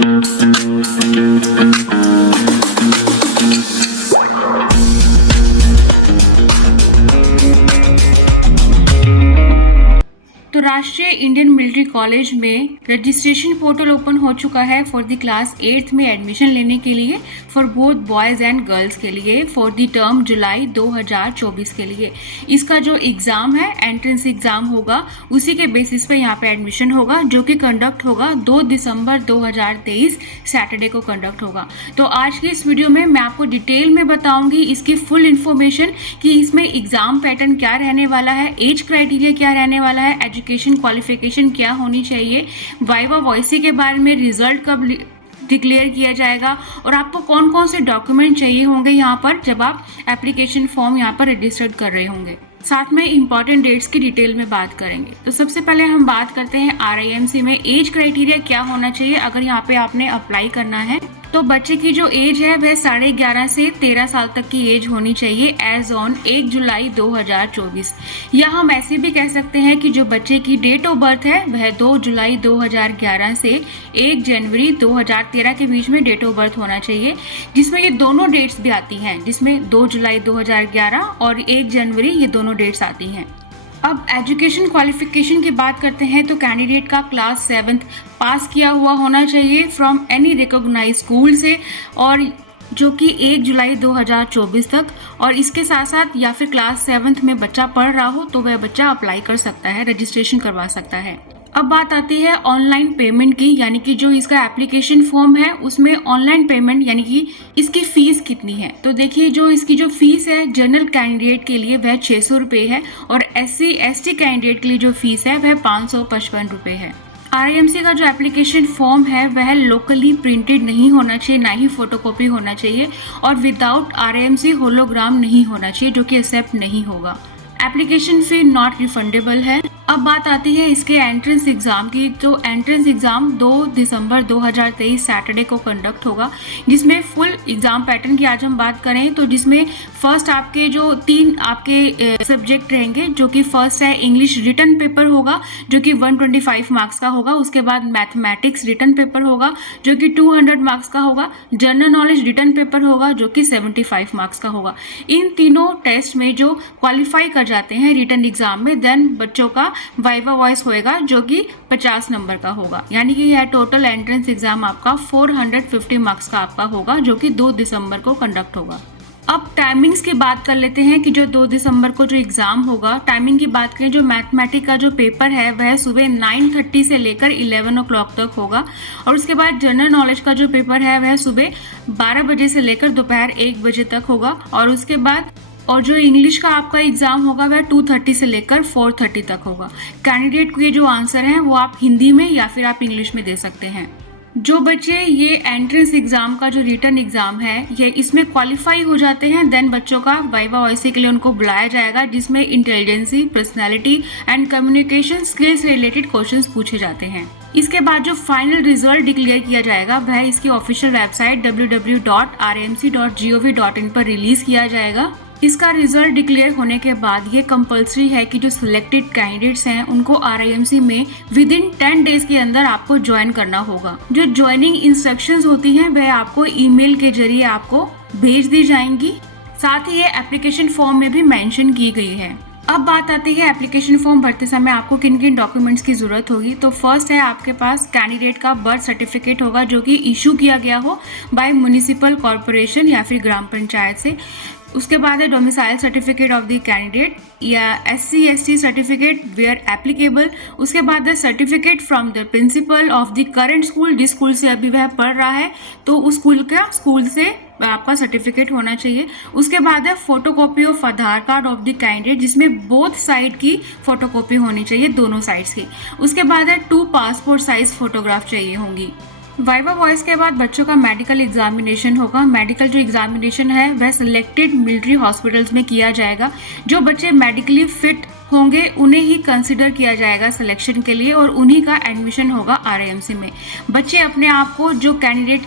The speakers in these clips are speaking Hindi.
तो राष्ट्रीय इंडियन मिलिट्री कॉलेज में रजिस्ट्रेशन पोर्टल ओपन हो चुका है फॉर द क्लास 8th में एडमिशन लेने के लिए for both boys and girls के लिए फॉर द टर्म जुलाई 2024 के लिए। इसका जो एग्ज़ाम है एंट्रेंस एग्ज़ाम होगा, उसी के बेसिस पे यहाँ पे एडमिशन होगा, जो कि कंडक्ट होगा 2 दिसंबर 2023 सैटरडे को कंडक्ट होगा। तो आज की इस वीडियो में मैं आपको डिटेल में बताऊंगी इसकी फुल इन्फॉर्मेशन कि इसमें एग्ज़ाम पैटर्न क्या रहने वाला है, एज क्राइटेरिया क्या रहने वाला है, एजुकेशन क्वालिफिकेशन क्या होनी चाहिए, वाइवा वॉइसी के बारे में रिजल्ट कब डिक्लेयर किया जाएगा और आपको कौन कौन से डॉक्यूमेंट चाहिए होंगे यहाँ पर जब आप एप्लीकेशन फॉर्म यहाँ पर रजिस्टर्ड कर रहे होंगे। साथ में इंपॉर्टेंट डेट्स की डिटेल में बात करेंगे। तो सबसे पहले हम बात करते हैं RIMC में एज क्राइटेरिया क्या होना चाहिए अगर यहाँ पे आपने अप्लाई करना है। तो बच्चे की जो एज है वह 11.5 से 13 साल तक की एज होनी चाहिए एज ऑन 1 जुलाई 2024। या हम ऐसे भी कह सकते हैं कि जो बच्चे की डेट ऑफ बर्थ है वह 2 जुलाई 2011 से 1 जनवरी 2013 के बीच में डेट ऑफ बर्थ होना चाहिए, जिसमें ये दोनों डेट्स भी आती हैं, जिसमें 2 जुलाई 2011 और 1 जनवरी ये दोनों डेट्स आती हैं। अब एजुकेशन क्वालिफिकेशन की बात करते हैं तो कैंडिडेट का क्लास 7th पास किया हुआ होना चाहिए फ्रॉम एनी रिकॉग्नाइज्ड स्कूल से, और जो कि 1 जुलाई 2024 तक, और इसके साथ साथ या फिर क्लास 7th में बच्चा पढ़ रहा हो तो वह बच्चा अप्लाई कर सकता है, रजिस्ट्रेशन करवा सकता है। अब बात आती है ऑनलाइन पेमेंट की, यानी कि जो इसका एप्लीकेशन फॉर्म है उसमें ऑनलाइन पेमेंट यानी कि इसकी फीस कितनी है। तो देखिए जो इसकी जो फीस है जनरल कैंडिडेट के लिए वह 600 रुपये है और SC ST कैंडिडेट के लिए जो फीस है वह 555 रुपये है। RIMC का जो एप्लीकेशन फॉर्म है वह लोकली प्रिंटेड नहीं होना चाहिए, ना ही फोटोकॉपी होना चाहिए, और विदाउट RIMC होलोग्राम नहीं होना चाहिए, जो कि एक्सेप्ट नहीं होगा। एप्लीकेशन फी नॉट रिफंडेबल है। अब बात आती है इसके एंट्रेंस एग्ज़ाम की। तो एंट्रेंस एग्ज़ाम 2 दिसंबर 2023 सैटरडे को कंडक्ट होगा, जिसमें फुल एग्ज़ाम पैटर्न की आज हम बात करें तो जिसमें फर्स्ट आपके जो 3 आपके सब्जेक्ट रहेंगे, जो कि फर्स्ट है इंग्लिश रिटन पेपर होगा जो कि 125 मार्क्स का होगा। उसके बाद मैथमेटिक्स रिटन पेपर होगा जो कि 200 मार्क्स का होगा। जनरल नॉलेज रिटन पेपर होगा जो कि 75 मार्क्स का होगा। इन तीनों टेस्ट में जो क्वालिफाई कर जाते हैं रिटन एग्ज़ाम में, देन बच्चों का वाइवा वॉइस होएगा जो कि 50 नंबर का होगा, यानी कि यह टोटल एंट्रेंस एग्जाम आपका 450 मार्क्स का आपका होगा, जो कि 2 दिसंबर को कंडक्ट होगा। अब टाइमिंग्स की बात कर लेते हैं कि जो 2 दिसंबर को जो एग्ज़ाम होगा, टाइमिंग की बात करें, जो मैथमेटिक्स का जो पेपर है वह सुबह 9:30 से लेकर 11 o'clock तक होगा, और उसके बाद जनरल नॉलेज का जो पेपर है वह सुबह 12 बजे से लेकर दोपहर 1 बजे तक होगा, और उसके बाद और जो इंग्लिश का आपका एग्ज़ाम होगा वह 2:30 से लेकर 4:30 तक होगा। कैंडिडेट के जो आंसर हैं वो आप हिंदी में या फिर आप इंग्लिश में दे सकते हैं। जो बच्चे ये एंट्रेंस एग्ज़ाम का जो रिटन एग्ज़ाम है ये इसमें क्वालिफाई हो जाते हैं, देन बच्चों का वाइवा वॉइसी के लिए उनको बुलाया जाएगा, जिसमें intelligence, personality and communication skills related questions पूछे जाते हैं। इसके बाद जो फाइनल रिजल्ट डिक्लेयर किया जाएगा वह इसकी ऑफिशियल वेबसाइट www.rimc.gov.in पर रिलीज किया जाएगा। इसका रिजल्ट डिक्लेयर होने के बाद ये कंपलसरी है कि जो सिलेक्टेड कैंडिडेट्स हैं उनको RIMC में विद इन 10 डेज के अंदर आपको ज्वाइन करना होगा। जो ज्वाइनिंग इंस्ट्रक्शंस होती हैं वह आपको ईमेल के जरिए आपको भेज दी जाएंगी, साथ ही ये एप्लीकेशन फॉर्म में भी मेंशन की गई है। अब बात आती है एप्लीकेशन फॉर्म भरते समय आपको किन किन डॉक्यूमेंट्स की जरूरत होगी। तो फर्स्ट है आपके पास कैंडिडेट का बर्थ सर्टिफिकेट होगा जो कि इशू किया गया हो बाय म्युनिसिपल कॉर्पोरेशन या फिर ग्राम पंचायत से। उसके बाद है domicile certificate of the candidate या SC ST certificate where applicable. उसके बाद है certificate from the principal of the current school, जिस स्कूल से अभी वह पढ़ रहा है तो उस स्कूल से आपका सर्टिफिकेट होना चाहिए। उसके बाद है photocopy of Aadhaar card of the candidate, जिसमें बोथ साइड की फोटोकॉपी होनी चाहिए, दोनों साइड्स की। उसके बाद है 2 पासपोर्ट साइज फोटोग्राफ चाहिए होंगी। वाइवा वॉइस के बाद बच्चों का मेडिकल एग्जामिनेशन होगा। मेडिकल जो एग्जामिनेशन है वह सिलेक्टेड मिलिट्री हॉस्पिटल्स में किया जाएगा। जो बच्चे मेडिकली फिट होंगे उन्हें ही कंसिडर किया जाएगा सिलेक्शन के लिए, और उन्हीं का एडमिशन होगा RIMC में। बच्चे अपने आप को जो कैंडिडेट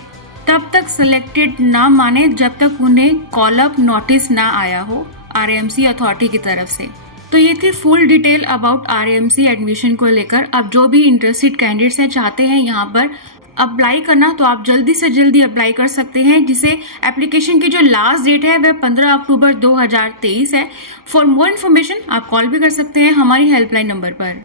तब तक सिलेक्टेड ना माने जब तक उन्हें कॉल अप नोटिस ना आया हो RIMC अथॉरिटी की तरफ से। तो ये थी full detail about RMC admission को लेकर। अब जो भी इंटरेस्टेड कैंडिडेट्स हैं, चाहते हैं यहाँ पर अप्लाई करना, तो आप जल्दी से जल्दी अप्लाई कर सकते हैं, जिसे एप्लीकेशन की जो लास्ट डेट है वह 15 अक्टूबर 2023 है। फॉर मोर इन्फॉर्मेशन आप कॉल भी कर सकते हैं हमारी हेल्पलाइन नंबर पर।